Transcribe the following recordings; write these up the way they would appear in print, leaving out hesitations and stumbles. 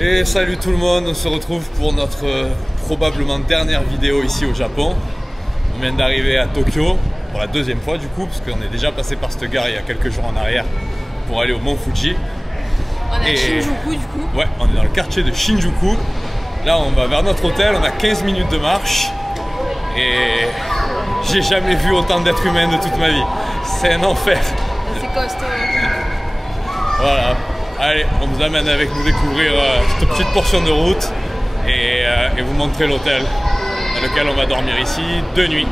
Et salut tout le monde, on se retrouve pour notre probablement dernière vidéo ici au Japon. On vient d'arriver à Tokyo pour la deuxième fois du coup, parce qu'on est déjà passé par cette gare il y a quelques jours en arrière pour aller au Mont Fuji. On est à Shinjuku du coup. Ouais, on est dans le quartier de Shinjuku. Là on va vers notre hôtel, on a 15 minutes de marche. Et j'ai jamais vu autant d'êtres humains de toute ma vie. C'est un enfer. C'est costaud. Voilà. Allez, on vous amène avec nous découvrir cette petite portion de route et vous montrer l'hôtel dans lequel on va dormir ici 2 nuits.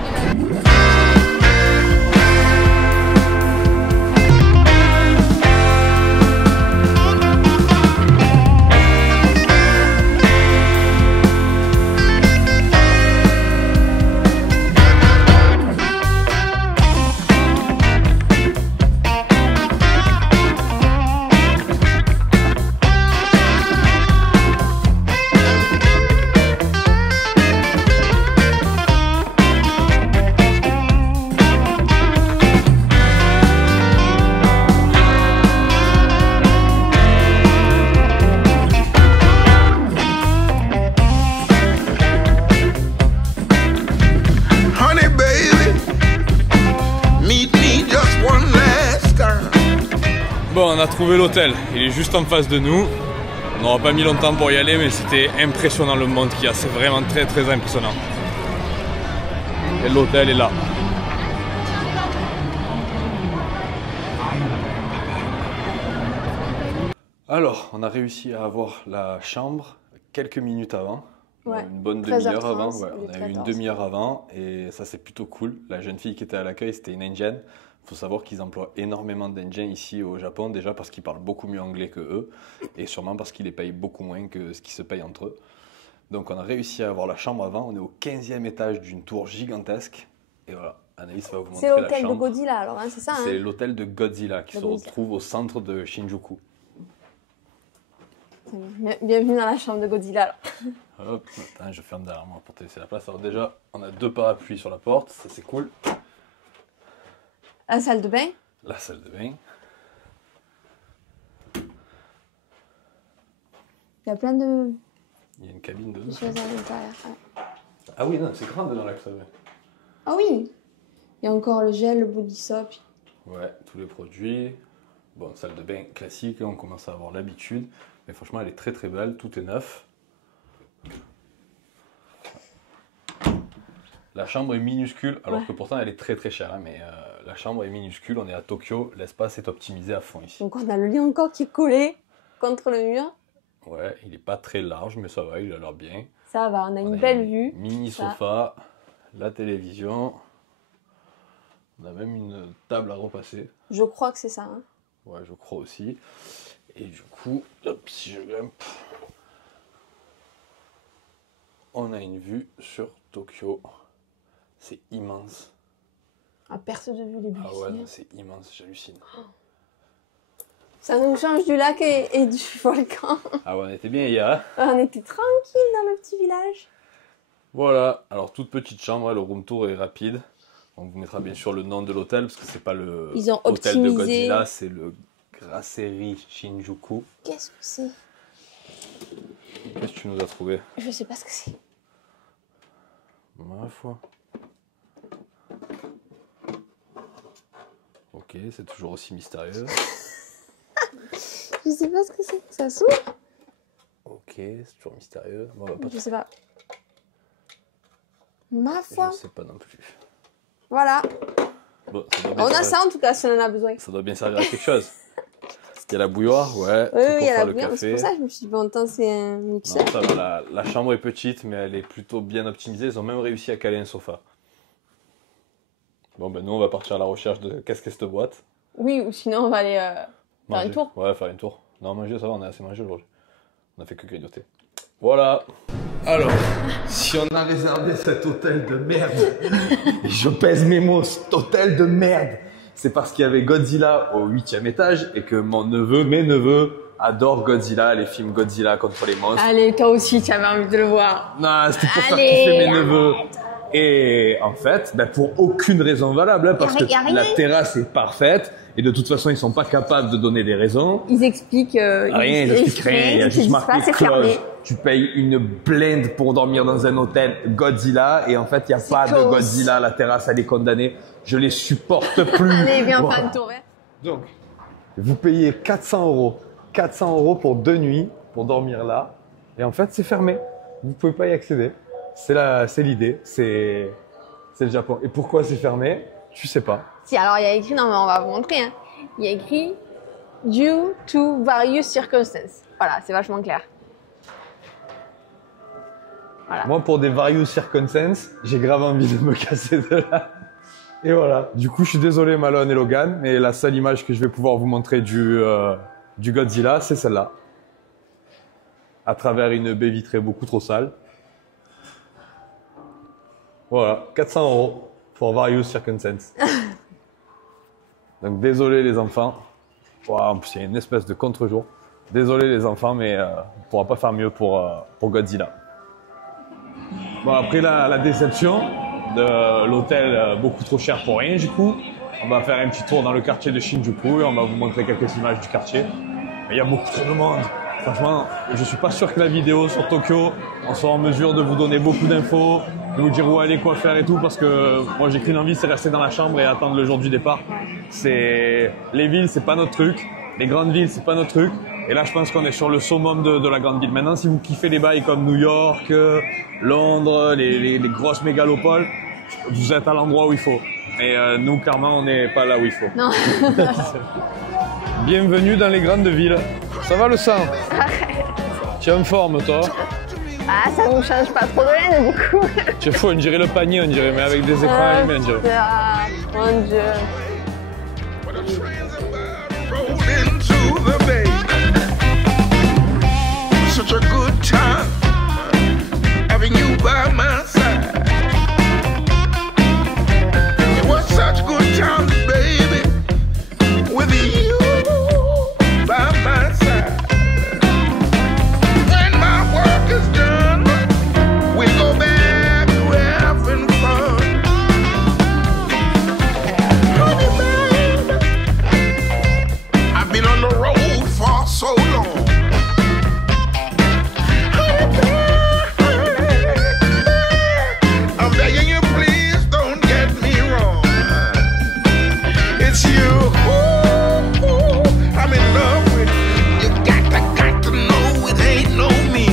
Bon, on a trouvé l'hôtel, il est juste en face de nous. On n'aura pas mis longtemps pour y aller, mais c'était impressionnant le monde qu'il y a, c'est vraiment très impressionnant. Et l'hôtel est là. Alors, on a réussi à avoir la chambre quelques minutes avant. Ouais, une bonne demi-heure avant. Ouais, on a eu une 14. demi-heure avant et ça c'est plutôt cool. La jeune fille qui était à l'accueil, c'était une indienne. Il faut savoir qu'ils emploient énormément d'Indiens ici au Japon, déjà parce qu'ils parlent beaucoup mieux anglais que eux, et sûrement parce qu'ils les payent beaucoup moins que ce qui se paye entre eux. Donc on a réussi à avoir la chambre avant, on est au 15e étage d'une tour gigantesque, et voilà, Anaïs va vous montrer la chambre. C'est l'hôtel de Godzilla alors, hein, c'est ça C'est hein? l'hôtel de Godzilla qui se retrouve au centre de Shinjuku. Bienvenue dans la chambre de Godzilla alors. Hop, attends, je ferme derrière moi pour te laisser la place. Alors déjà, on a 2 parapluies sur la porte, ça c'est cool. La salle de bain. La salle de bain. Il y a plein de Il y a une cabine dedans. choses à l'intérieur. Ouais. Ah oui, non, c'est grand dedans là que ça va. Ah oui. Il y a encore le gel, le body soap. Ouais, tous les produits. Bon, salle de bain classique, on commence à avoir l'habitude. Mais franchement, elle est très belle, tout est neuf. La chambre est minuscule, alors que pourtant elle est très chère. Hein, mais la chambre est minuscule, on est à Tokyo, l'espace est optimisé à fond ici. Donc on a le lit encore qui est collé contre le mur. Ouais, il n'est pas très large, mais ça va, il a l'air bien. Ça va, on a une belle vue. Mini sofa, la télévision. On a même une table à repasser. Je crois que c'est ça. Hein. Ouais, je crois aussi. Et du coup, hop, si je grimpe, on a une vue sur Tokyo. C'est immense. À perte de vue les buissons. Ah ouais, c'est immense, j'hallucine. Ça nous change du lac et du volcan. Ah ouais, on était bien hier. Hein. On était tranquille dans le petit village. Voilà, alors toute petite chambre, hein, le room tour est rapide. On vous mettra bien sûr le nom de l'hôtel, parce que c'est pas le hôtel de Godzilla, c'est le Brasserie Shinjuku. Qu'est-ce que c'est? Qu'est-ce que tu nous as trouvé? Je sais pas ce que c'est. Ma foi. Ok, c'est toujours aussi mystérieux. Je sais pas ce que c'est. Ça s'ouvre? Ok, c'est toujours mystérieux. Bon, pas je sais pas. Ma foi. Je sais pas non plus. Voilà. Bon, on a ça en tout cas si on en a besoin. Ça doit bien servir à quelque chose. Il y a la bouilloire, ouais. Oui, il y a la bouilloire. C'est pour ça que je me suis dit, bon, tant c'est un mixeur. Non, ça va, la chambre est petite, mais elle est plutôt bien optimisée. Ils ont même réussi à caler un sofa. Bon, ben nous, on va partir à la recherche de qu'est-ce que cette boîte. Oui, ou sinon, on va aller faire un tour. Ouais, faire un tour. Non, manger, ça va, on a assez mangé aujourd'hui. On a fait que grignoter. Voilà. Alors, si on a réservé cet hôtel de merde, je pèse mes mots, cet hôtel de merde, c'est parce qu'il y avait Godzilla au 8e étage et que mes neveux adorent Godzilla, les films Godzilla contre les monstres. Allez, toi aussi, tu avais envie de le voir. Non, c'était pour faire kiffer mes neveux. Et en fait, ben pour aucune raison valable, hein, parce que y a rien. la terrasse est parfaite et de toute façon, ils sont pas capables de donner des raisons. Ils expliquent Rien, ils expliquent rien. Il y a juste marqué c'est clause. fermé. Tu payes une blinde pour dormir dans un hôtel Godzilla et en fait, il n'y a pas de close. Godzilla. La terrasse, elle est condamnée. Je les supporte plus. Allez, viens Voilà. pas de tourelle. Donc, Vous payez 400 euros. 400 euros pour 2 nuits pour dormir là. Et en fait, c'est fermé. Vous pouvez pas y accéder. C'est l'idée. C'est le Japon. Et pourquoi c'est fermé? Tu sais pas. Si, alors il y a écrit, non mais on va vous montrer, hein. Il y a écrit due to various circumstances. Voilà, c'est vachement clair. Voilà. Moi, pour des various circumstances, j'ai grave envie de me casser de là. Et voilà. Du coup, je suis désolé, Malone et Logan, mais la seule image que je vais pouvoir vous montrer du Godzilla, c'est celle-là. À travers une baie vitrée beaucoup trop sale. Voilà, 400 euros pour various circumstances. Donc, désolé les enfants. Wow, en plus, il y a une espèce de contre-jour. Désolé les enfants, mais on ne pourra pas faire mieux pour Godzilla. Bon, après la déception de l'hôtel beaucoup trop cher pour rien, du coup, on va faire un petit tour dans le quartier de Shinjuku et on va vous montrer quelques images du quartier. Mais il y a beaucoup trop de monde. Franchement, je suis pas sûr que la vidéo sur Tokyo, on soit en mesure de vous donner beaucoup d'infos, de vous dire où aller, quoi faire et tout, parce que moi j'ai qu'une envie, c'est rester dans la chambre et attendre le jour du départ. Les villes, c'est pas notre truc. Les grandes villes, c'est pas notre truc. Et là, je pense qu'on est sur le summum de la grande ville. Maintenant, si vous kiffez les bails comme New York, Londres, les grosses mégalopoles, vous êtes à l'endroit où il faut. Et nous, clairement, on n'est pas là où il faut. Non. Bienvenue dans les grandes villes. Ça va le sang? Tu es en forme, toi? Ah, ça nous change pas trop de laine, du coup. Tu es fou, on dirait le panier, on dirait, mais avec des écrans allumés, on dirait. Ah, mon Dieu. Rolled into the bay. Such a good time having you by my side. It was such good times, baby, with you by my side. When my work is done, we go back to having fun. Honey, baby, I've been on the road for so long. I'm begging you, please don't get me wrong. It's you. I'm in love with. You got to know it ain't no me.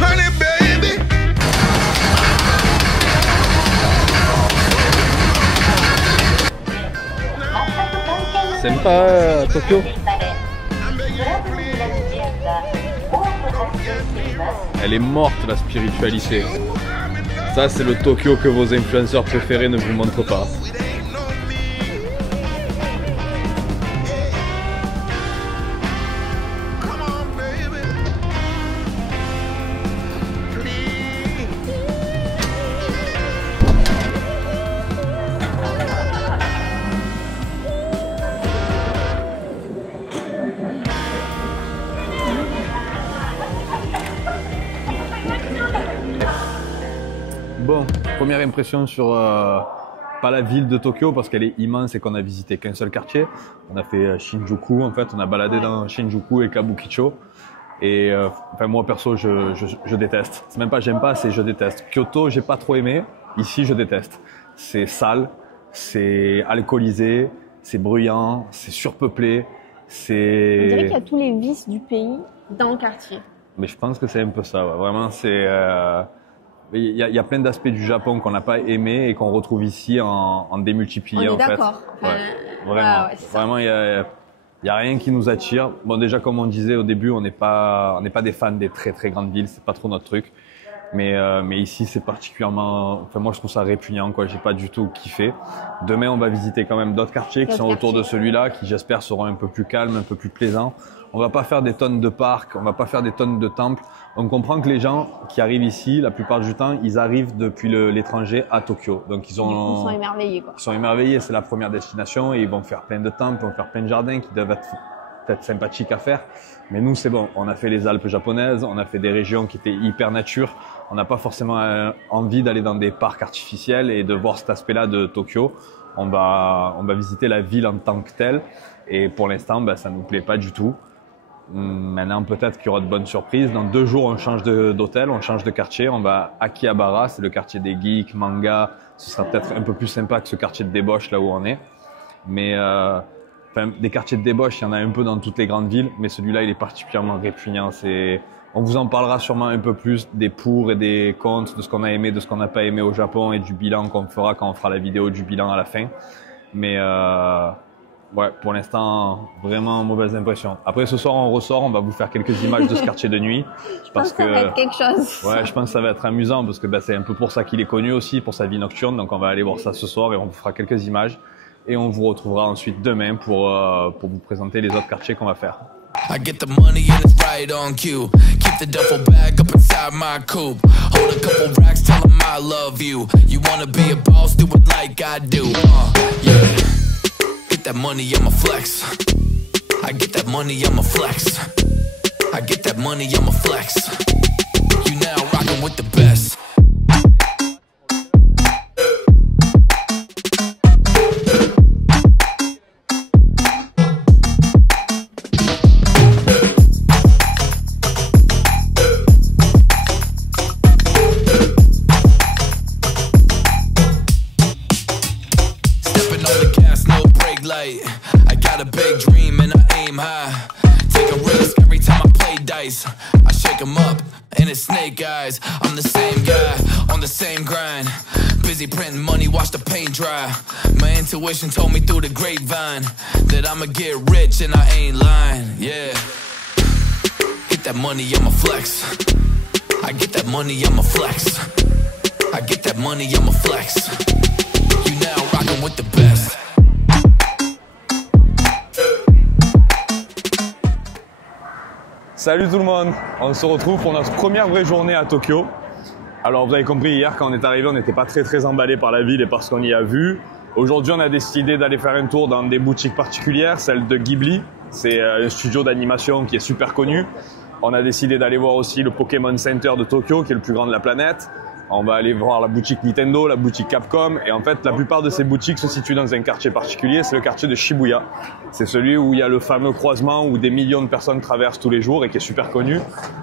Honey, baby. Sympa, Tokyo. I'm begging you, please. Elle est morte, la spiritualité. Ça, c'est le Tokyo que vos influenceurs préférés ne vous montrent pas. It ain't no me. Come on, baby. Please. Bon, première impression sur pas la ville de Tokyo parce qu'elle est immense et qu'on a visité qu'un seul quartier. On a fait Shinjuku, en fait, on a baladé dans Shinjuku et Kabukicho. Et enfin moi perso, je déteste. C'est même pas j'aime pas, c'est je déteste. Kyoto, j'ai pas trop aimé. Ici, je déteste. C'est sale, c'est alcoolisé, c'est bruyant, c'est surpeuplé, On dirait qu'il y c'est. a tous les vices du pays dans le quartier. Mais je pense que c'est un peu ça. Ouais. Vraiment, c'est. Il y a plein d'aspects du Japon qu'on n'a pas aimé et qu'on retrouve ici en démultiplié. On est d'accord. Ouais, vraiment. Vraiment, il y a rien qui nous attire. Bon, déjà, comme on disait au début, on n'est pas des fans des très très grandes villes. C'est pas trop notre truc. Mais ici, c'est particulièrement. Enfin, moi, je trouve ça répugnant, quoi. J'ai pas du tout kiffé. Demain, on va visiter quand même d'autres quartiers qui sont autour de celui-là, qui j'espère seront un peu plus calmes, un peu plus plaisants. On va pas faire des tonnes de parcs, on va pas faire des tonnes de temples. On comprend que les gens qui arrivent ici, la plupart du temps, ils arrivent depuis l'étranger à Tokyo. Donc ils sont émerveillés, quoi. Ils sont émerveillés, c'est la première destination et ils vont faire plein de temples, ils vont faire plein de jardins qui doivent être peut-être sympathiques à faire. Mais nous, c'est bon. On a fait les Alpes japonaises, on a fait des régions qui étaient hyper nature. On n'a pas forcément envie d'aller dans des parcs artificiels et de voir cet aspect-là de Tokyo. On va visiter la ville en tant que telle. Et pour l'instant, ça nous plaît pas du tout. Maintenant, peut-être qu'il y aura de bonnes surprises. Dans 2 jours, on change d'hôtel, on change de quartier. On va à Akihabara, c'est le quartier des geeks, manga. Ce sera peut-être un peu plus sympa que ce quartier de débauche là où on est. Mais des quartiers de débauche, il y en a un peu dans toutes les grandes villes. Mais celui-là, il est particulièrement répugnant. On vous en parlera sûrement un peu plus des pour et des contre, de ce qu'on a aimé, de ce qu'on n'a pas aimé au Japon et du bilan qu'on fera quand on fera la vidéo du bilan à la fin. Mais ouais, pour l'instant, vraiment mauvaise impression. Après, ce soir, on ressort, on va vous faire quelques images de ce quartier de nuit. Je pense que ça va être quelque chose. Ouais, je pense que ça va être amusant parce que c'est un peu pour ça qu'il est connu aussi, pour sa vie nocturne. Donc, on va aller voir ça ce soir et on vous fera quelques images. Et on vous retrouvera ensuite demain pour vous présenter les autres quartiers qu'on va faire. I get the money and it's right on cue. Keep the duffel bag up inside my coupe. Hold a couple racks, tell them I love you. You wanna be a boss, do it like I do. Yeah. Get that money, I'ma flex. I get that money, I'ma flex. I get that money, I'ma flex. You now rockin' with the best. I got a big dream and I aim high. Take a risk every time I play dice. I shake 'em up and it's snake eyes. I'm the same guy on the same grind. Busy printing money, watch the paint dry. My intuition told me through the grapevine that I'ma get rich and I ain't lying. Yeah. Get that money, I'ma flex. I get that money, I'ma flex. I get that money, I'ma flex. You now rockin' with the best. Salut tout le monde, on se retrouve pour notre première vraie journée à Tokyo. Alors vous avez compris, hier quand on est arrivé, on n'était pas très emballé par la ville et par ce qu'on y a vu. Aujourd'hui on a décidé d'aller faire un tour dans des boutiques particulières, celle de Ghibli. C'est un studio d'animation qui est super connu. On a décidé d'aller voir aussi le Pokémon Center de Tokyo qui est le plus grand de la planète. On va aller voir la boutique Nintendo, la boutique Capcom. Et en fait, la plupart de ces boutiques se situent dans un quartier particulier. C'est le quartier de Shibuya. C'est celui où il y a le fameux croisement où des millions de personnes traversent tous les jours et qui est super connu.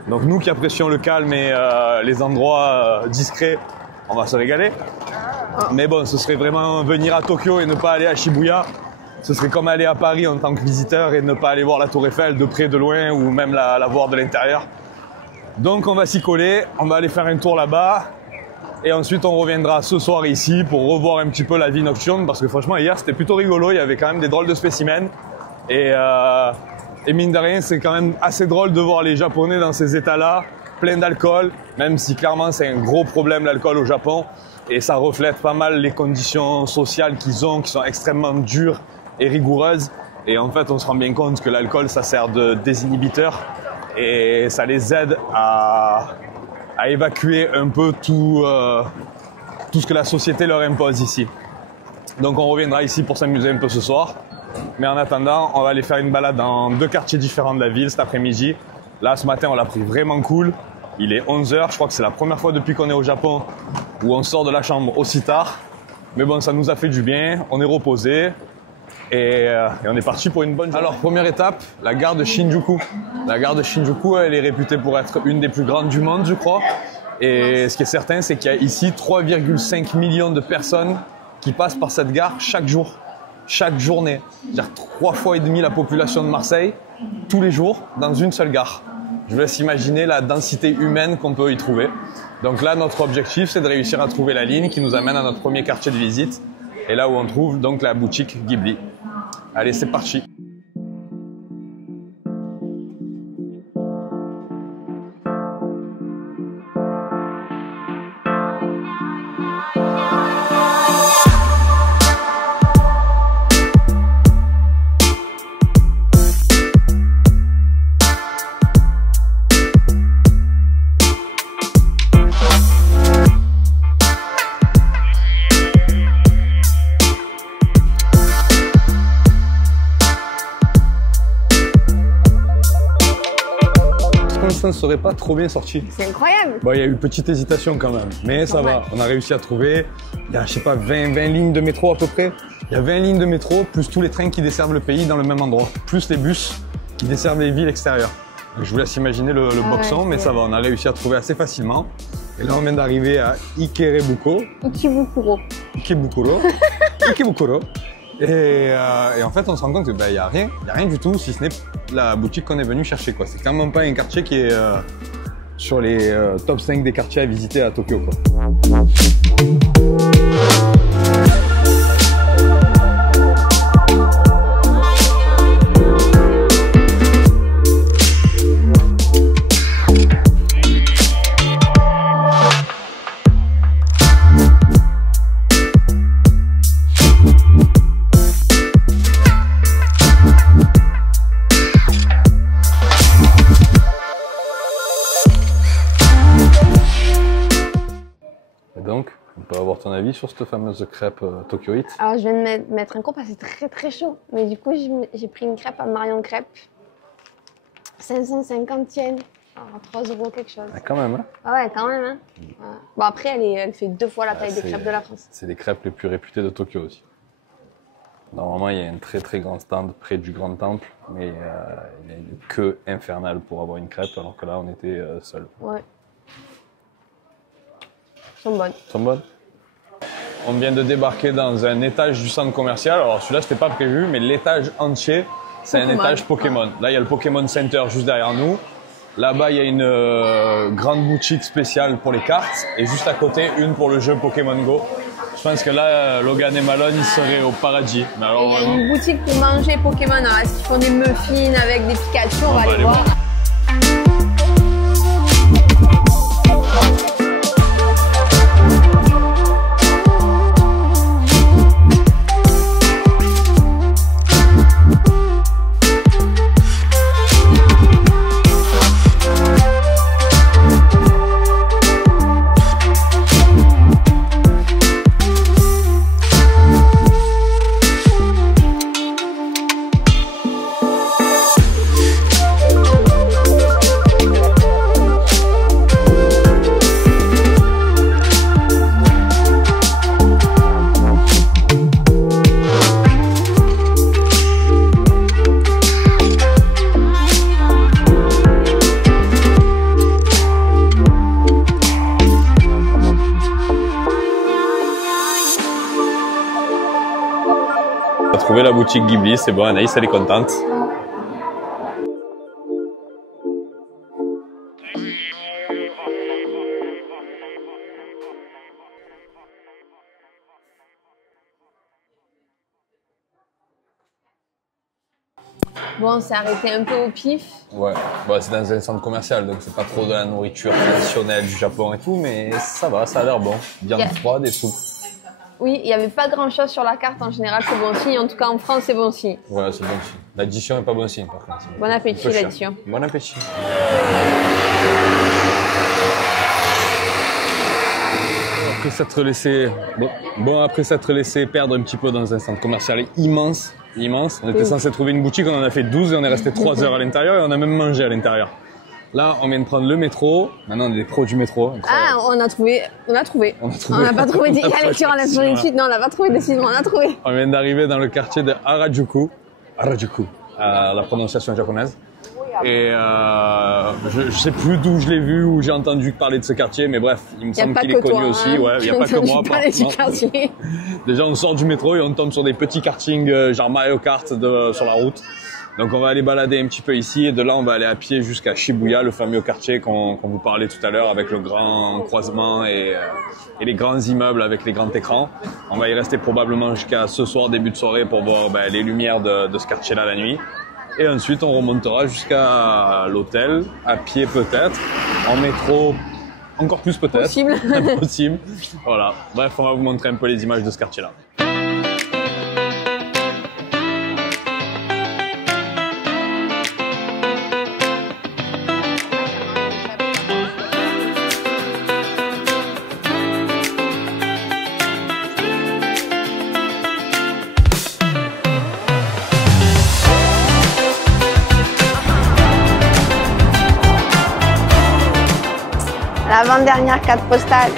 Donc nous qui apprécions le calme et les endroits discrets, on va se régaler. Mais bon, ce serait vraiment venir à Tokyo et ne pas aller à Shibuya. Ce serait comme aller à Paris en tant que visiteur et ne pas aller voir la Tour Eiffel de près, de loin ou même la voir de l'intérieur. Donc on va s'y coller, on va aller faire un tour là-bas. Et ensuite, on reviendra ce soir ici pour revoir un petit peu la vie nocturne parce que franchement, hier, c'était plutôt rigolo. Il y avait quand même des drôles de spécimens. Et mine de rien, c'est quand même assez drôle de voir les Japonais dans ces états-là, pleins d'alcool, même si clairement, c'est un gros problème l'alcool au Japon. Et ça reflète pas mal les conditions sociales qu'ils ont, qui sont extrêmement dures et rigoureuses. Et en fait, on se rend bien compte que l'alcool, ça sert de désinhibiteur et ça les aide à évacuer un peu tout ce que la société leur impose ici. Donc on reviendra ici pour s'amuser un peu ce soir. Mais en attendant, on va aller faire une balade dans 2 quartiers différents de la ville cet après-midi. Là, ce matin, on l'a pris vraiment cool. Il est 11h, je crois que c'est la première fois depuis qu'on est au Japon où on sort de la chambre aussi tard. Mais bon, ça nous a fait du bien, on est reposé. Et on est parti pour une bonne journée. Alors, première étape, la gare de Shinjuku. La gare de Shinjuku, elle est réputée pour être une des plus grandes du monde, je crois. Et ce qui est certain, c'est qu'il y a ici 3,5 millions de personnes qui passent par cette gare chaque jour, chaque journée. C'est-à-dire 3,5 fois la population de Marseille, tous les jours, dans une seule gare. je vous laisse imaginer la densité humaine qu'on peut y trouver. Donc là, notre objectif, c'est de réussir à trouver la ligne qui nous amène à notre premier quartier de visite. Et là où on trouve donc la boutique Ghibli. Allez, c'est parti. Ça ne serait pas trop bien sorti. C'est incroyable. Bon, il y a eu une petite hésitation quand même, mais ça va. On a réussi à trouver, il y a, je sais pas, 20 lignes de métro à peu près. Il y a 20 lignes de métro, plus tous les trains qui desservent le pays dans le même endroit, plus les bus qui desservent les villes extérieures. Donc, je vous laisse imaginer le boxon, mais ça va, on a réussi à trouver assez facilement. Et là, on vient d'arriver à Ikerebukuro. Ikebukuro. Et en fait, on se rend compte qu'il y a rien du tout, si ce n'est la boutique qu'on est venu chercher, quoi. C'est quand même pas un quartier qui est sur les top 5 des quartiers à visiter à Tokyo, quoi. Donc, on peut avoir ton avis sur cette fameuse crêpe Tokyo Heat. Alors, je viens de mettre un coup parce que c'est très très chaud. Mais du coup, j'ai pris une crêpe à Marion Crêpe. 550 yens. Alors, 3 € quelque chose. Ah, quand même, hein? Ah ouais, quand même, hein. Ouais. Bon, après, elle fait 2 fois la taille des crêpes de la France. C'est les crêpes les plus réputées de Tokyo aussi. Normalement, il y a un très très grand stand près du Grand Temple, mais il y a une queue infernale pour avoir une crêpe, alors que là, on était seuls. Ouais. Elles sont bonnes. Elles sont bonnes. On vient de débarquer dans un étage du centre commercial. Alors celui-là, c'était pas prévu, mais l'étage entier, c'est un étage Pokémon. Là, il y a le Pokémon Center juste derrière nous. Là-bas, il y a une grande boutique spéciale pour les cartes. Et juste à côté, une pour le jeu Pokémon Go. Je pense que là, Logan et Malone, ils seraient au paradis. Mais alors, il y a une boutique pour manger Pokémon. Alors, est-ce qu'ils font des muffins avec des Pikachu? On va aller voir. On a trouvé la boutique Ghibli, c'est bon, Anaïs, elle est contente. Bon, on s'est arrêté un peu au pif. Ouais, bah, c'est dans un centre commercial, donc c'est pas trop de la nourriture traditionnelle du Japon et tout, mais ça va, ça a l'air bon. Viande froide et soupe. Oui, il n'y avait pas grand-chose sur la carte. En général, c'est bon signe. En tout cas, en France, c'est bon signe. Ouais, c'est bon signe. L'addition n'est pas bon signe, par contre. Bon appétit, l'addition. Bon appétit. Après s'être laissé perdre un petit peu dans un centre commercial immense, on était censé trouver une boutique, on en a fait 12 et on est resté 3 heures à l'intérieur et on a même mangé à l'intérieur. Là, on vient de prendre le métro. Maintenant, on est des pros du métro. Incroyable. Ah, on a trouvé. On n'a pas trouvé des galets on l'a sur une suite. Non, on n'a pas trouvé décidément, on a trouvé. On vient d'arriver dans le quartier de Harajuku, la prononciation japonaise. Et je sais plus d'où je l'ai vu, où j'ai entendu parler de ce quartier, mais bref, il me semble qu'il est connu aussi. Ouais, il n'y a pas que moi. Déjà, on sort du métro et on tombe sur des petits kartings genre Mario Kart sur la route. Donc on va aller balader un petit peu ici et de là on va aller à pied jusqu'à Shibuya, le fameux quartier qu'on vous parlait tout à l'heure avec le grand croisement et les grands immeubles avec les grands écrans. On va y rester probablement jusqu'à ce soir, début de soirée, pour voir les lumières de ce quartier-là la nuit. Et ensuite on remontera jusqu'à l'hôtel, à pied peut-être, en métro encore plus peut-être. Possible. Possible. Voilà. Bref, on va vous montrer un peu les images de ce quartier-là. L'avant-dernière carte postale.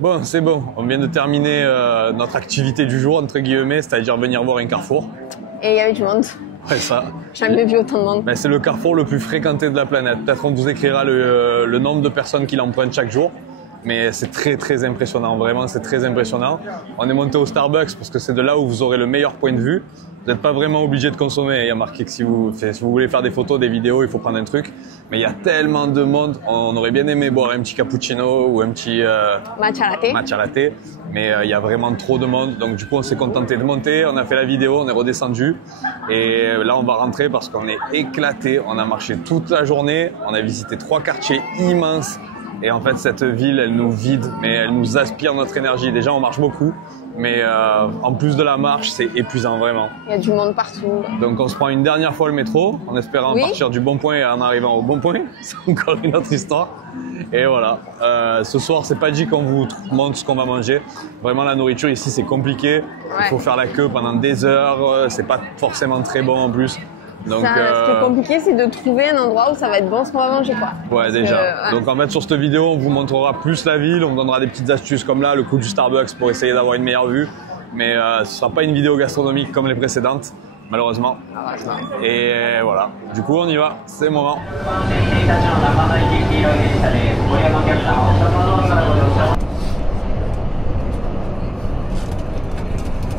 Bon, c'est bon. On vient de terminer notre activité du jour, entre guillemets, c'est-à-dire venir voir un carrefour. Et il y avait du monde. Ouais, ça. Jamais vu autant de monde. Ben, c'est le carrefour le plus fréquenté de la planète. Peut-être qu'on vous écrira le nombre de personnes qui l'empruntent chaque jour. Mais c'est très très impressionnant, vraiment c'est très impressionnant. On est monté au Starbucks parce que c'est de là où vous aurez le meilleur point de vue. Vous n'êtes pas vraiment obligé de consommer. Il y a marqué que si vous voulez faire des photos, des vidéos, il faut prendre un truc. Mais il y a tellement de monde. On aurait bien aimé boire un petit cappuccino ou un petit matcha latte. Mais il y a vraiment trop de monde. Donc du coup on s'est contenté de monter. On a fait la vidéo, on est redescendu. Et là on va rentrer parce qu'on est éclaté. On a marché toute la journée. On a visité 3 quartiers immenses. Et en fait, cette ville, elle nous vide, mais elle nous aspire notre énergie. Déjà, on marche beaucoup, mais en plus de la marche, c'est épuisant, vraiment. Il y a du monde partout. Donc, on se prend une dernière fois le métro, en espérant partir du bon point et en arrivant au bon point. C'est encore une autre histoire. Et voilà. Ce soir, c'est pas dit qu'on vous montre ce qu'on va manger. Vraiment, la nourriture ici, c'est compliqué. Il faut faire la queue pendant des heures. C'est pas forcément très bon en plus. Donc, ce qui est compliqué, c'est de trouver un endroit où ça va être bon ce qu'on va manger, quoi. Ouais, déjà. Donc en fait, sur cette vidéo, on vous montrera plus la ville, on vous donnera des petites astuces comme là, le coup du Starbucks pour essayer d'avoir une meilleure vue. Mais ce sera pas une vidéo gastronomique comme les précédentes, malheureusement. Et voilà. Du coup, on y va. C'est le moment.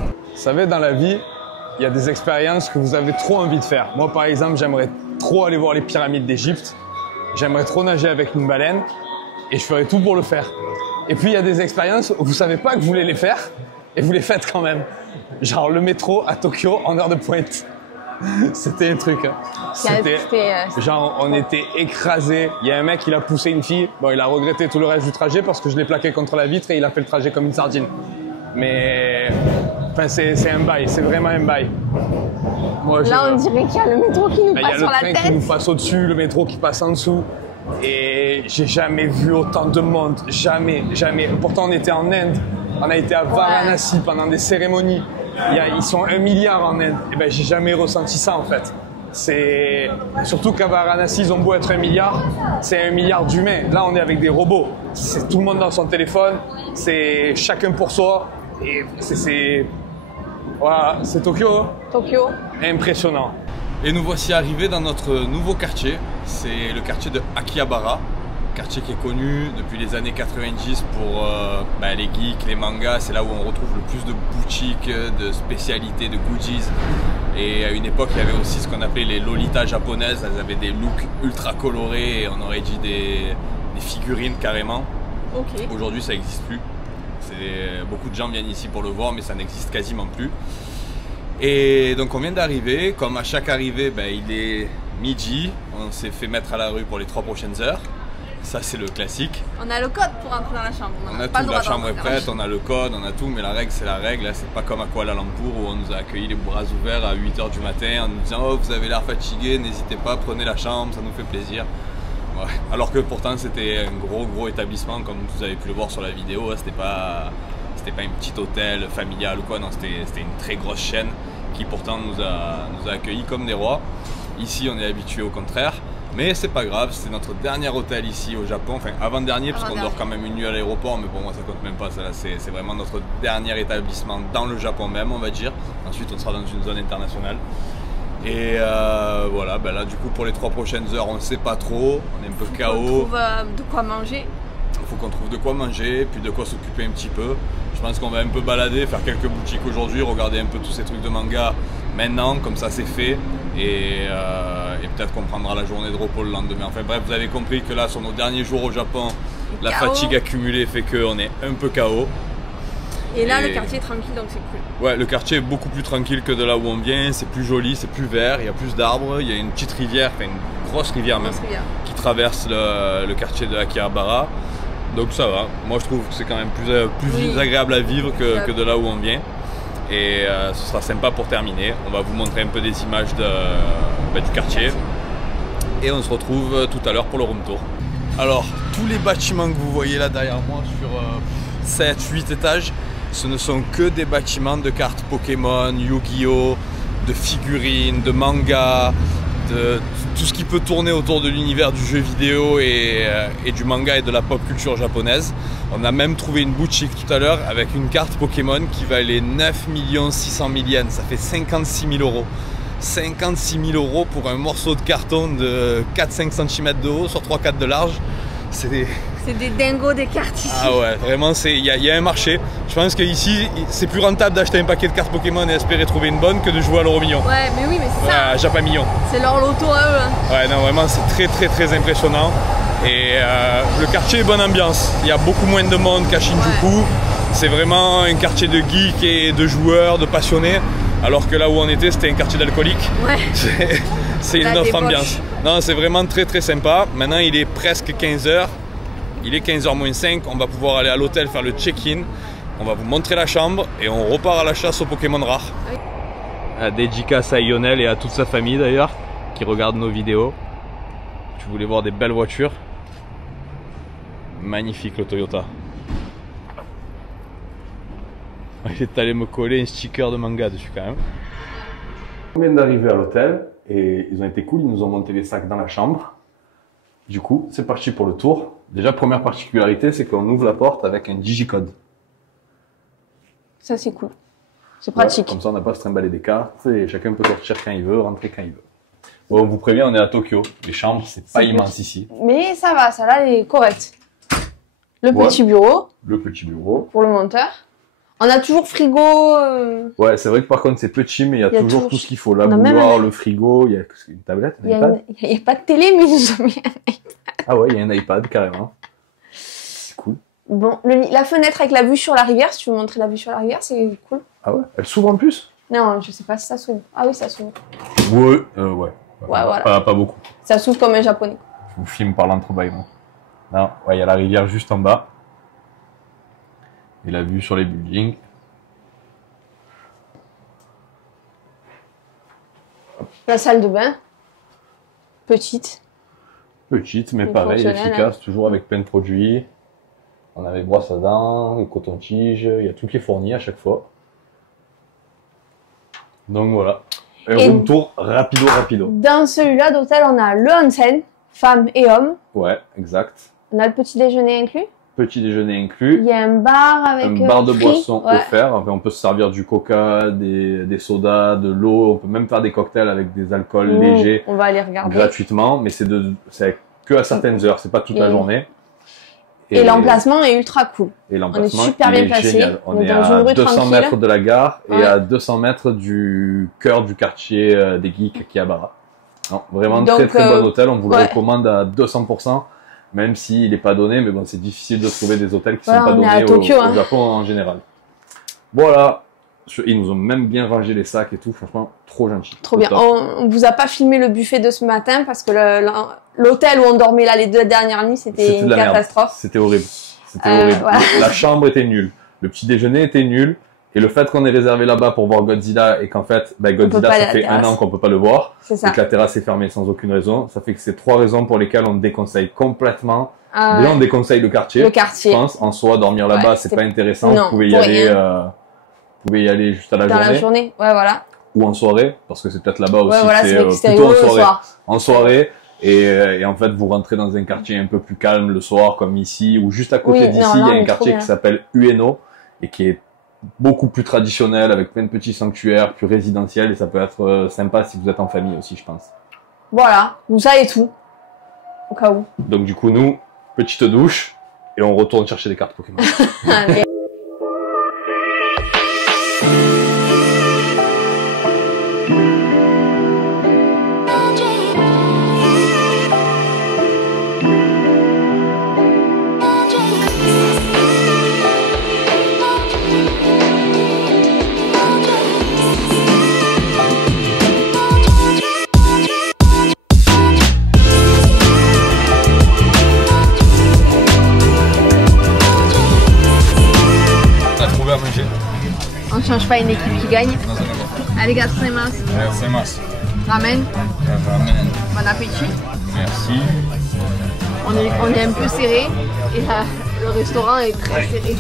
Vous savez, dans la vie, il y a des expériences que vous avez trop envie de faire. Moi, par exemple, j'aimerais trop aller voir les pyramides d'Égypte. J'aimerais trop nager avec une baleine. Et je ferais tout pour le faire. Et puis, il y a des expériences où vous savez pas que vous voulez les faire. Et vous les faites quand même. Genre le métro à Tokyo en heure de pointe. C'était un truc. Hein. Genre, on était écrasés. Il y a un mec, il a poussé une fille. Bon, il a regretté tout le reste du trajet parce que je l'ai plaqué contre la vitre et il a fait le trajet comme une sardine. Mais enfin, c'est un bail, c'est vraiment un bail. Moi, Là, on dirait qu'il y a le métro qui nous passe sur la Il y a le train qui tête. nous passe au-dessus, le métro qui passe en dessous. Et j'ai jamais vu autant de monde. Jamais, jamais. Pourtant, on était en Inde. On a été à Varanasi pendant des cérémonies. Ils sont 1 milliard en Inde. Et ben, j'ai jamais ressenti ça, en fait. C'est surtout qu'à Varanasi, ils ont beau être 1 milliard, c'est 1 milliard d'humains. Là, on est avec des robots. C'est tout le monde dans son téléphone. C'est chacun pour soi. Et voilà, c'est Tokyo. Tokyo. Impressionnant. Et nous voici arrivés dans notre nouveau quartier. C'est le quartier de Akihabara. Quartier qui est connu depuis les années 90 pour les geeks, les mangas. C'est là où on retrouve le plus de boutiques, de spécialités, de goodies. Et à une époque, il y avait aussi ce qu'on appelait les lolitas japonaises. Elles avaient des looks ultra colorés et on aurait dit des figurines carrément. Ok. Aujourd'hui, ça n'existe plus. Beaucoup de gens viennent ici pour le voir, mais ça n'existe quasiment plus. Et donc on vient d'arriver. Comme à chaque arrivée, il est midi. On s'est fait mettre à la rue pour les 3 prochaines heures. Ça, c'est le classique. On a le code pour entrer dans la chambre. On a tout, la chambre est prête, on a le code, on a tout, mais la règle, c'est la règle. Là, c'est pas comme à Kuala Lumpur où on nous a accueillis les bras ouverts à 8 h du matin en nous disant « Oh, vous avez l'air fatigué, n'hésitez pas, prenez la chambre, ça nous fait plaisir. » Ouais. Alors que pourtant, c'était un gros établissement, comme vous avez pu le voir sur la vidéo. C'était pas un petit hôtel familial ou quoi, non, c'était une très grosse chaîne qui pourtant nous a accueillis comme des rois. Ici, on est habitué au contraire. Mais c'est pas grave, c'est notre dernier hôtel ici au Japon, enfin avant-dernier parce qu'on dort quand même une nuit à l'aéroport, mais pour moi ça compte même pas, c'est vraiment notre dernier établissement dans le Japon même, on va dire. Ensuite on sera dans une zone internationale. Et voilà, là du coup pour les 3 prochaines heures on sait pas trop, on est un peu KO. On trouve de quoi manger. Il faut qu'on trouve de quoi manger, puis de quoi s'occuper un petit peu. Je pense qu'on va un peu balader, faire quelques boutiques aujourd'hui, regarder un peu tous ces trucs de manga maintenant, comme ça c'est fait. Et peut-être qu'on prendra la journée de repos le lendemain. Enfin bref, vous avez compris que là, sur nos derniers jours au Japon, la fatigue accumulée fait qu'on est un peu KO. Et là, le quartier est tranquille, donc c'est cool. Ouais, le quartier est beaucoup plus tranquille que de là où on vient. C'est plus joli, c'est plus vert, il y a plus d'arbres. Il y a une petite rivière, enfin une grosse rivière même, qui traverse le quartier de Akihabara. Donc ça va. Moi, je trouve que c'est quand même plus agréable à vivre que de là où on vient. Et ce sera sympa pour terminer. On va vous montrer un peu des images du quartier. Et on se retrouve tout à l'heure pour le room tour. Alors, tous les bâtiments que vous voyez là derrière moi sur 7-8 étages, ce ne sont que des bâtiments de cartes Pokémon, Yu-Gi-Oh!, de figurines, de mangas, de tout ce qui peut tourner autour de l'univers du jeu vidéo et du manga et de la pop culture japonaise. On a même trouvé une boutique tout à l'heure avec une carte Pokémon qui valait 9 600 000 yens, ça fait 56 000 euros. 56 000 euros pour un morceau de carton de 4-5 cm de haut sur 3-4 de large. C'est des dingos des cartes ici. Ah ouais, vraiment, il y a un marché. Je pense qu'ici, c'est plus rentable d'acheter un paquet de cartes Pokémon et espérer trouver une bonne que de jouer à l'euro million. Ouais, mais oui, mais c'est ça. Japon million. C'est leur loto à eux. Hein. Ouais, non, vraiment, c'est très impressionnant. Et le quartier est bonne ambiance. Il y a beaucoup moins de monde qu'à Shinjuku. Ouais. C'est vraiment un quartier de geeks et de joueurs, de passionnés. Alors que là où on était, c'était un quartier d'alcooliques. Ouais. C'est une autre ambiance. Non, c'est vraiment très sympa. Maintenant, il est presque 15 h. Il est 15 h moins 5. On va pouvoir aller à l'hôtel faire le check-in. On va vous montrer la chambre et on repart à la chasse aux Pokémon rares. Oui. Dédicace à Lionel et à toute sa famille d'ailleurs, qui regardent nos vidéos. Tu voulais voir des belles voitures. Magnifique le Toyota. J'étais allé me coller un sticker de manga dessus quand même. On vient d'arriver à l'hôtel et ils ont été cool, ils nous ont monté les sacs dans la chambre. Du coup, c'est parti pour le tour. Déjà, première particularité, c'est qu'on ouvre la porte avec un digicode. Ça, c'est cool. C'est pratique. Ouais, comme ça, on n'a pas à se trimballer des cartes et chacun peut sortir quand il veut, rentrer quand il veut. Bon, on vous prévient, on est à Tokyo. Les chambres, c'est pas immense ici. Mais ça va, ça là, est correct. Le petit bureau. Le petit bureau. Pour le monteur. On a toujours frigo. Ouais, c'est vrai que par contre c'est petit, mais il y a toujours tout ce qu'il faut. La bouilloire, le frigo, il y a une tablette, un iPad. Il n'y a pas de télé, mais ils nous ont mis un iPad. Ah ouais, il y a un iPad carrément. C'est cool. Bon, la fenêtre avec la vue sur la rivière, si tu veux montrer la vue sur la rivière, c'est cool. Ah ouais, elle s'ouvre en plus? Non, je sais pas si ça s'ouvre. Ah oui, ça s'ouvre. Ouais. Ouais, voilà. Pas beaucoup. Ça s'ouvre comme un japonais. Je vous filme par l'entrebâillement. Non, ouais, il y a la rivière juste en bas. Et la vue sur les buildings. La salle de bain. Petite. Petite, mais Et pareil, fonctionnelle, efficace, toujours avec plein de produits. On avait brosse à dents, coton-tige, il y a tout qui est fourni à chaque fois. Donc voilà. Et room tour rapido. Dans celui-là d'hôtel, on a le onsen, femmes et hommes. Ouais, exact. On a le petit déjeuner inclus. Petit déjeuner inclus. Il y a un bar avec Un bar de free. boissons Ouais. offert. Enfin, on peut se servir du coca, des sodas, de l'eau. On peut même faire des cocktails avec des alcools Ouh, légers on va aller regarder. gratuitement. Mais c'est que à certaines heures. C'est pas toute la Et- journée. Et l'emplacement est ultra cool. Et l'emplacement, On est super il est bien placé. génial. On On est est dans à une rue 200 tranquille. mètres de la gare et Ouais. à 200 mètres du cœur du quartier des geeks Akihabara. Non, vraiment Donc, très bon hôtel. On vous le ouais. recommande à 200%. Même s'il n'est pas donné, mais bon, c'est difficile de trouver des hôtels qui Voilà, sont pas on est à donnés Tokyo, au hein. Japon en général. Voilà. Ils nous ont même bien rangé les sacs et tout. Franchement, trop gentil. Trop Au bien. top. On vous a pas filmé le buffet de ce matin parce que l'hôtel où on dormait là les 2 dernières nuits, c'était C'était une de la merde. catastrophe. C'était horrible. C'était horrible. voilà. La chambre était nulle. Le petit déjeuner était nul. Et le fait qu'on ait réservé là-bas pour voir Godzilla et qu'en fait, peut Godzilla, pas aller ça à la fait un terrasse. an qu'on peut pas le voir. C'est ça. Et que la terrasse est fermée sans aucune raison. Ça fait que c'est 3 raisons pour lesquelles on déconseille complètement. Ah, Déjà, on déconseille le quartier. le quartier. Je pense, en soi, dormir là-bas, Ouais, c'est c'est- pas intéressant. Non, vous pouvez y pour aller, rien. vous pouvez y aller juste à la Dans journée. la journée. Ouais, voilà. Ou en soirée, parce que c'est peut-être là-bas aussi. Ouais, voilà, que c'est c'est vrai que c'était plutôt en rigolo le soirée. soir. En soirée. Et en fait, vous rentrez dans un quartier un peu plus calme le soir, comme ici, ou juste à côté Oui, d'ici, non, il y là, a on un est trop quartier bien. qui s'appelle Ueno, et qui est beaucoup plus traditionnel, avec plein de petits sanctuaires, plus résidentiel, et ça peut être sympa si vous êtes en famille aussi, je pense. Voilà. Vous savez tout. Au cas où. Donc du coup, nous, petite douche, et on retourne chercher des cartes Pokémon. Allez. T'as trouvé à manger? On change pas une équipe qui gagne. Allez, gozaimasu. Merci. Ramen. Bon appétit. Merci. On est un peu serré et le restaurant est très serré.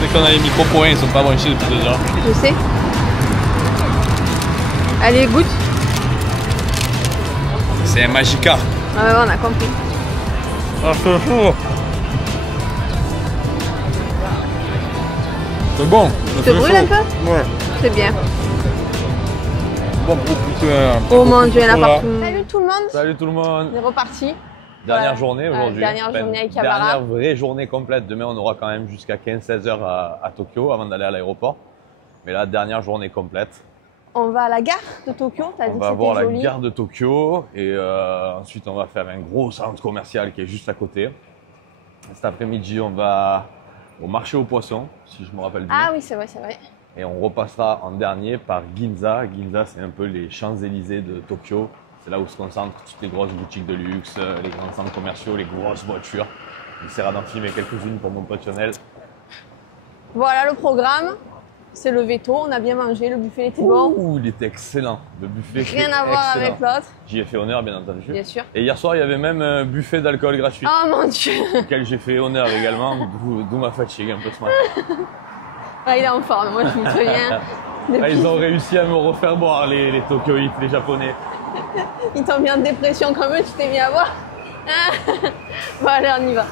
C'est qu'on a les micros pour rien, ils sont pas branchés depuis 2 heures. Je sais. Allez, goûte. C'est un Magikarp. Ah ouais, on a compris. Ah, c'est chaud. C'est bon. Tu te brûles un peu? Ouais. C'est bien. Bon, Oh mon dieu, il y en a partout. Salut tout le monde. Salut tout le monde. On est reparti. Dernière Voilà. journée aujourd'hui. Dernière Enfin, journée à Akihabara. Dernière vraie journée complète. Demain, on aura quand même jusqu'à 15-16 heures à Tokyo avant d'aller à l'aéroport. Mais là, dernière journée complète. On va à la gare de Tokyo. T'as dit On que va voir c'était la joli. gare de Tokyo et ensuite on va faire un gros centre commercial qui est juste à côté. Cet après-midi, on va au marché aux poissons, si je me rappelle bien. Ah oui, c'est vrai, c'est vrai. Et on repassera en dernier par Ginza. Ginza, c'est un peu les Champs-Élysées de Tokyo. C'est là où se concentrent toutes les grosses boutiques de luxe, les grands centres commerciaux, les grosses voitures. On essaiera d'en filmer quelques-unes pour mon pote Lionel. Voilà le programme. C'est le veto. On a bien mangé. Le buffet était bon. Ouh, il était excellent. Le buffet était Rien à voir excellent. avec l'autre, J'y ai fait honneur, bien entendu. bien sûr. Et hier soir, il y avait même un buffet d'alcool gratuit. Oh mon dieu. Auquel j'ai fait honneur également, d'où ma fatigue un peu ce matin. Ah, il est en forme, moi je me souviens. Ah, ils ont réussi à me refaire boire les Tokyoites, les Japonais. Ils t'ont mis en dépression comme eux, tu t'es mis à boire. Bon, allez, on y va.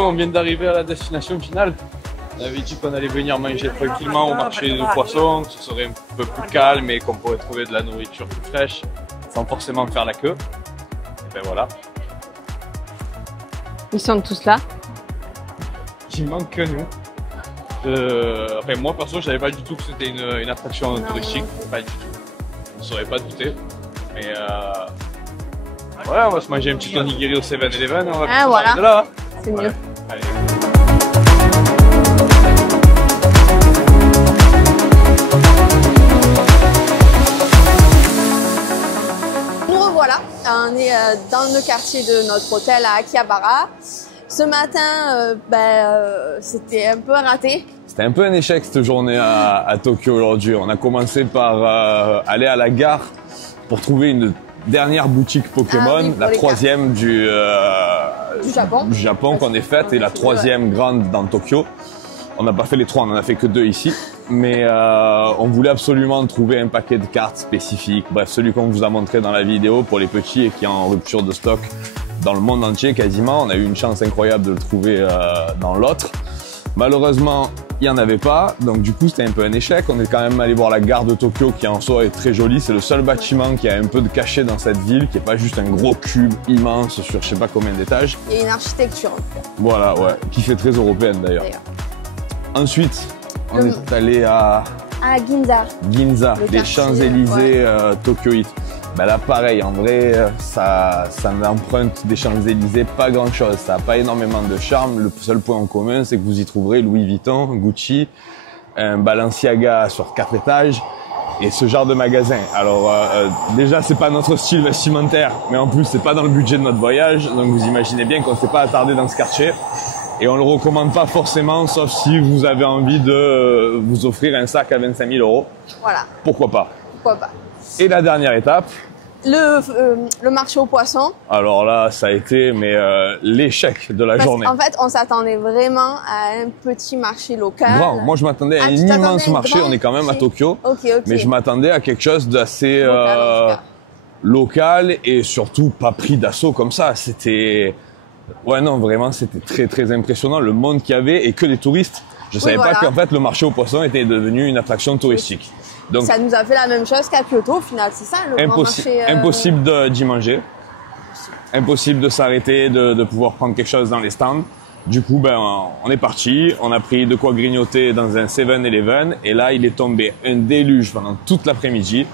On vient d'arriver à la destination finale. On avait dit qu'on allait venir manger tranquillement au marché de poissons, que ce serait un peu plus calme et qu'on pourrait trouver de la nourriture plus fraîche sans forcément faire la queue. Et ben voilà. Ils sont tous là. Il manque que nous. Enfin, moi perso, je savais pas du tout que c'était une attraction touristique. Pas du tout. Je ne saurais pas douter. Mais ouais, on va se manger un petit onigiri au 7-Eleven. On va voilà. de là. C'est mieux. Allez. Nous revoilà, on est dans le quartier de notre hôtel à Akihabara. Ce matin, c'était un peu raté. C'était un peu un échec cette journée à Tokyo aujourd'hui. On a commencé par aller à la gare pour trouver une dernière boutique Pokémon, la troisième du Japon qu'on ait faite et la troisième grande dans Tokyo. On n'a pas fait les trois, on en a fait que 2 ici. Mais on voulait absolument trouver un paquet de cartes spécifiques. Bref, celui qu'on vous a montré dans la vidéo pour les petits et qui est en rupture de stock dans le monde entier quasiment. On a eu une chance incroyable de le trouver dans l'autre. Malheureusement, il n'y en avait pas, donc du coup c'était un peu un échec. On est quand même allé voir la gare de Tokyo qui en soi est très jolie. C'est le seul bâtiment qui a un peu de cachet dans cette ville, qui n'est pas juste un gros cube immense sur je sais pas combien d'étages. Il y a une architecture. Voilà, ouais, qui fait très européenne d'ailleurs. Ensuite, on est allé à Ginza, les Champs-Élysées Tokyoïtes. Ben là pareil, en vrai, ça n'emprunte des Champs-Élysées pas grand chose, ça n'a pas énormément de charme. Le seul point en commun, c'est que vous y trouverez Louis Vuitton, Gucci, un Balenciaga sur 4 étages et ce genre de magasin. Alors déjà, c'est pas notre style vestimentaire, mais en plus, c'est pas dans le budget de notre voyage, donc vous imaginez bien qu'on ne s'est pas attardé dans ce quartier. Et on le recommande pas forcément, sauf si vous avez envie de vous offrir un sac à 25 000 €. Voilà. Pourquoi pas? Pourquoi pas. Et la dernière étape, le marché aux poissons. alors là, ça a été l'échec de la journée. En fait, on s'attendait vraiment à un petit marché local. Grand. Moi, je m'attendais à un immense marché. On est quand même à Tokyo. Okay. Mais je m'attendais à quelque chose d'assez local et surtout pas pris d'assaut comme ça. C'était... Ouais, non, vraiment, c'était très, très impressionnant. Le monde qu'il y avait et que des touristes. Je savais pas qu'en fait, le marché aux poissons était devenu une attraction touristique. Donc, ça nous a fait la même chose qu'à Kyoto, au final, c'est ça le grand marché. Impossible d'y manger. Impossible de s'arrêter, de pouvoir prendre quelque chose dans les stands. Du coup, on est parti. On a pris de quoi grignoter dans un 7-Eleven. Et là, il est tombé un déluge pendant toute l'après-midi.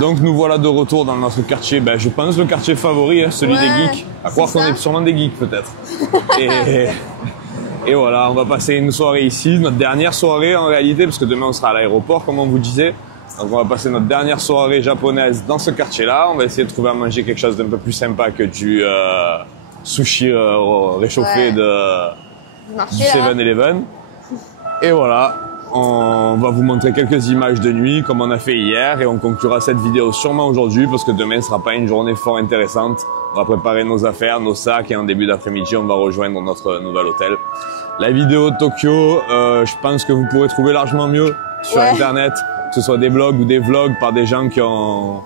Donc, nous voilà de retour dans notre quartier. Je pense le quartier favori, celui des geeks. À croire qu'on est sûrement des geeks, peut-être. Et voilà, on va passer une soirée ici, notre dernière soirée en réalité, parce que demain on sera à l'aéroport, comme on vous disait. Donc on va passer notre dernière soirée japonaise dans ce quartier-là. On va essayer de trouver à manger quelque chose d'un peu plus sympa que du sushi réchauffé du 7-Eleven. Et voilà, on va vous montrer quelques images de nuit comme on a fait hier et on conclura cette vidéo sûrement aujourd'hui parce que demain ne sera pas une journée fort intéressante. On va préparer nos affaires, nos sacs et en début d'après-midi, on va rejoindre notre nouvel hôtel. La vidéo de Tokyo, je pense que vous pourrez trouver largement mieux sur Internet, que ce soit des blogs ou des vlogs par des gens qui ont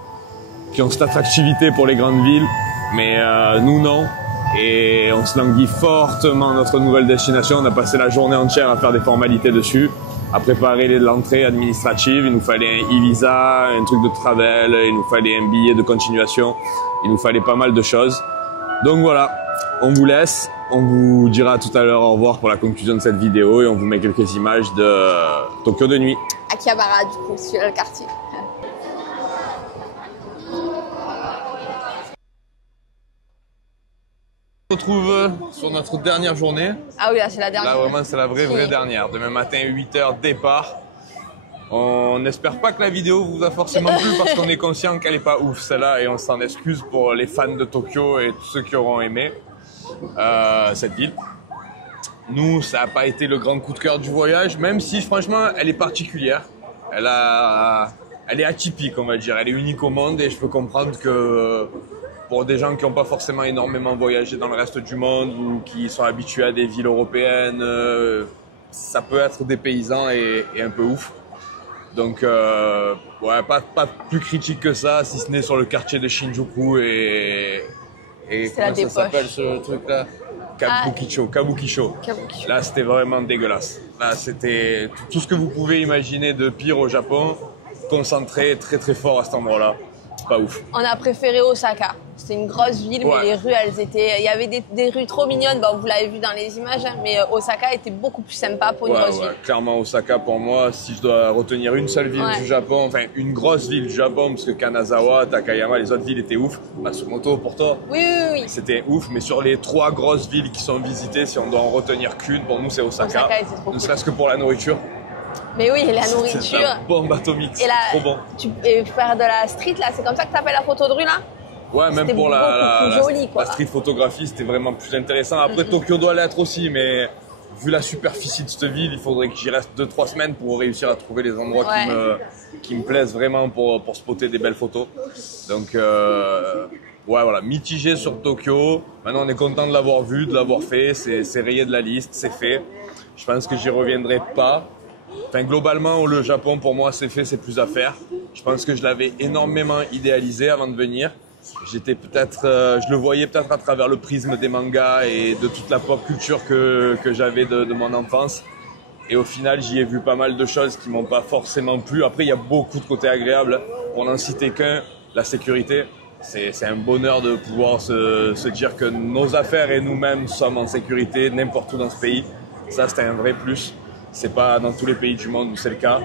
cette attractivité pour les grandes villes. Mais nous, non. Et on se languit fortement notre nouvelle destination. On a passé la journée entière à faire des formalités dessus, à préparer l'entrée administrative. Il nous fallait un e-visa, un truc de travel, il nous fallait un billet de continuation. Il nous fallait pas mal de choses. Donc voilà, On vous laisse. On vous dira tout à l'heure au revoir pour la conclusion de cette vidéo et on vous met quelques images de Tokyo de nuit. Akihabara, du coup, c'est le quartier. On se retrouve sur notre dernière journée. Ah oui, là, c'est la dernière. Là, vraiment, c'est la vraie dernière. Demain matin, 8h, départ. On n'espère pas que la vidéo vous a forcément plu parce qu'on est conscient qu'elle n'est pas ouf, celle-là, et on s'en excuse pour les fans de Tokyo et tous ceux qui auront aimé cette ville. Nous, ça n'a pas été le grand coup de cœur du voyage, même si, franchement, elle est particulière. Elle est atypique, on va dire. Elle est unique au monde et je peux comprendre que pour des gens qui n'ont pas forcément énormément voyagé dans le reste du monde ou qui sont habitués à des villes européennes, ça peut être dépaysant et un peu ouf. Donc, ouais, pas plus critique que ça, si ce n'est sur le quartier de Shinjuku et comment ça s'appelle ce truc-là? Kabukicho. Là, c'était vraiment dégueulasse. Là, c'était tout ce que vous pouvez imaginer de pire au Japon, concentré très très fort à cet endroit-là. Pas ouf. On a préféré Osaka. C'était une grosse ville, mais les rues, elles étaient... Il y avait des rues trop mignonnes, bon, vous l'avez vu dans les images, hein, mais Osaka était beaucoup plus sympa pour une grosse ville. Clairement, Osaka, pour moi, si je dois retenir une seule ville du Japon, enfin une grosse ville du Japon, parce que Kanazawa, Takayama, les autres villes étaient ouf. Matsumoto, pour toi, oui. c'était ouf, mais sur les 3 grosses villes qui sont visitées, si on doit en retenir qu'une, pour nous, c'est Osaka. Osaka était trop ne serait-ce que pour la nourriture. Mais oui, la nourriture. C'est une bombe atomique, c'est trop bon. Et faire de la street, là, c'est comme ça que t'appelles la photo de rue, là? Ouais, même pour la street photographie, c'était vraiment plus intéressant. Après, Tokyo doit l'être aussi, mais vu la superficie de cette ville, il faudrait que j'y reste 2-3 semaines pour réussir à trouver les endroits qui me plaisent vraiment pour spotter des belles photos. Donc, ouais, voilà, mitigé sur Tokyo. Maintenant, on est content de l'avoir vu, de l'avoir fait. C'est rayé de la liste, c'est fait. Je pense que j'y reviendrai pas. Enfin, globalement, le Japon, pour moi, c'est fait, c'est plus à faire. Je pense que je l'avais énormément idéalisé avant de venir. J'étais peut-être, je le voyais peut-être à travers le prisme des mangas et de toute la pop culture que j'avais de mon enfance. Et au final, j'y ai vu pas mal de choses qui m'ont pas forcément plu. Après, il y a beaucoup de côtés agréables. Pour n'en citer qu'un, la sécurité. C'est un bonheur de pouvoir se dire que nos affaires et nous-mêmes sommes en sécurité n'importe où dans ce pays. Ça, c'était un vrai plus. C'est pas dans tous les pays du monde où c'est le cas.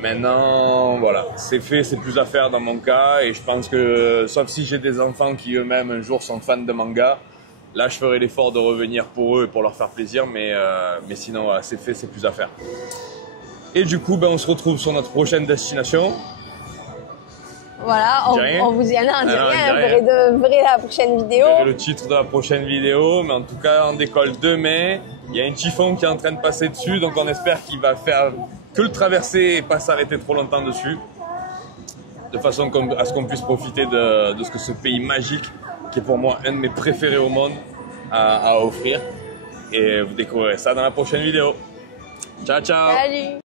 Maintenant, voilà, c'est fait, c'est plus à faire dans mon cas. Et je pense que, sauf si j'ai des enfants qui eux-mêmes un jour sont fans de manga, là je ferai l'effort de revenir pour eux et pour leur faire plaisir. Mais sinon, voilà, c'est fait, c'est plus à faire. Et du coup, on se retrouve sur notre prochaine destination. Voilà, on vous dit rien, vous verrez la prochaine vidéo. Vous verrez le titre de la prochaine vidéo, mais en tout cas, on décolle demain. Il y a un typhon qui est en train de passer dessus, donc on espère qu'il va faire que le traverser et pas s'arrêter trop longtemps dessus. De façon à ce qu'on puisse profiter de ce que ce pays magique, qui est pour moi un de mes préférés au monde, a à offrir. Et vous découvrirez ça dans la prochaine vidéo. Ciao, ciao! Salut!